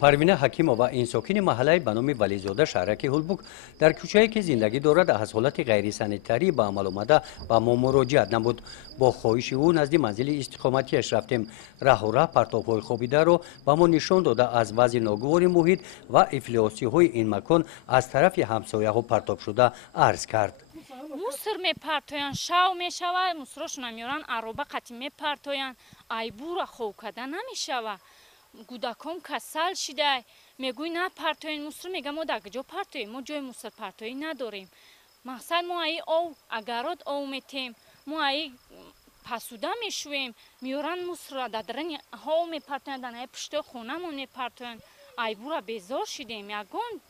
پروینه حکیمова این ساکن محله به نام ولیزاده شهرک هولبوک در کوچه‌ای که زندگی دارد از حالت غیر سانیتری به عمل آمده به ما مراجعت نمود. با خواهش او نزد منزل استقامتیش رفتیم. راه و راه پرتاب‌های خوابیده را به ما نشان داده از وضع ناگوار محیط و افلاسی‌های این مکان از طرف همسایه‌ها پرتاب شده عرض کرد. مصر میپرتوین شاو میشود مصرشون میارن عروبه قطعی میپرتوین ایبورا خوب کده نمیشود گودکم کسل شده میگوی نه پرتوین مصر میگم ما در کجا پرتویم ما جای مصر پرتویی نداریم مقصد ما ای او اگرات او میتیم ما ای پسوده میشویم میارن مصر در درن ها میپرتوین در پشت خونه ما میپرتوین ایبورا بیزار شدیم یگان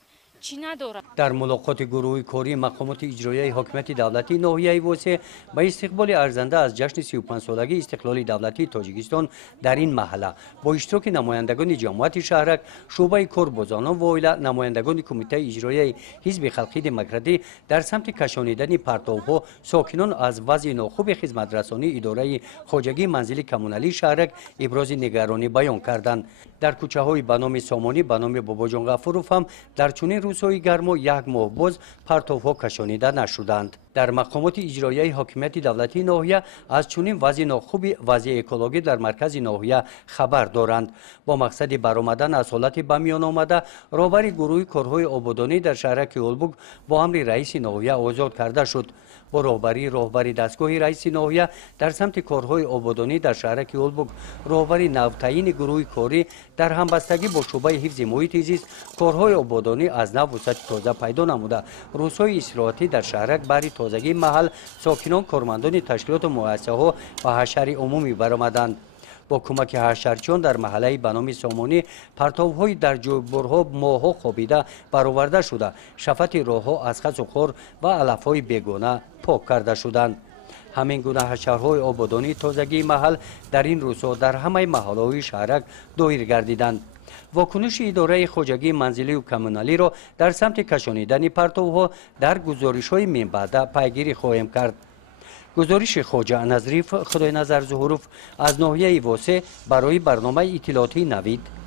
چی نداره. در ملاقات گروه کاری مقامات اجرایی حاکمیت دولتی ناحیه واسه به استقبال ارزنده از جشن 35 سالگی استقلال دولتی تاجیکستان در این محله با اشتراک نمایندگان جماعت شهرک، شعبه کاربازانان و عائله، نمایندگان کمیته اجرایی حزب خلقی دموکراتی در سمت کشانیدن پرتاب‌ها ساکنان از وضع ناخوب خدمت رسانی اداره خواجگی منزل کمونالی شهرک ابراز نگرانی بیان کردند. در کوچه‌های به نام سامانی، به نام باباجان غفوروف هم در چنین روزهای گرم و یک ماه باز پرتاب‌ها کشانیده نشدند. در مقامات اجرایی حاکمیت دولتی ناحیه از چنین وضع ناخوب وضع اکولوژی در مرکز ناحیه خبر دارند. با مقصد برآمدن از حالت به میان آمده رهبر گروه کارهای آبادانی در شهرک هولبوک با امر رئیس ناحیه آزاد کرده شد. با رهبر دستگاه رئیس ناحیه در سمت کارهای آبادانی در شهرک هولبوک رهبر نوتعیین گروه کاری در همبستگی با شعبه حفظ محیط زیست کارهای آبادانی از نو وسعت تازه پیدا نموده روزهای استراحتی در شهرک برای تازگی محل ساکنان کارمندان تشکیلات و مؤسسه‌ها و حشر عمومی برآمدند. با کمک حشرچیان در محله به نام سامانی پرتاب‌های در جویبارها ماه‌ها خوابیده برآورده شده شفت راه‌ها از خس و خار و علف‌های بیگانه پاک کرده شدند. همین گونه حشرهای آبادانی تازگی محل در این روزها در همه محله‌های شهرک دایر گردیدند. واکنش اداره خواجگی منزلی و کمونالی را در سمت کشانیدن پرتاب‌ها در گزارش‌های من بعد پیگیری خواهیم کرد. گزارش خواجه نظریف خدای نظر ظهوروف از ناحیه واسه برای برنامه اطلاعاتی نوید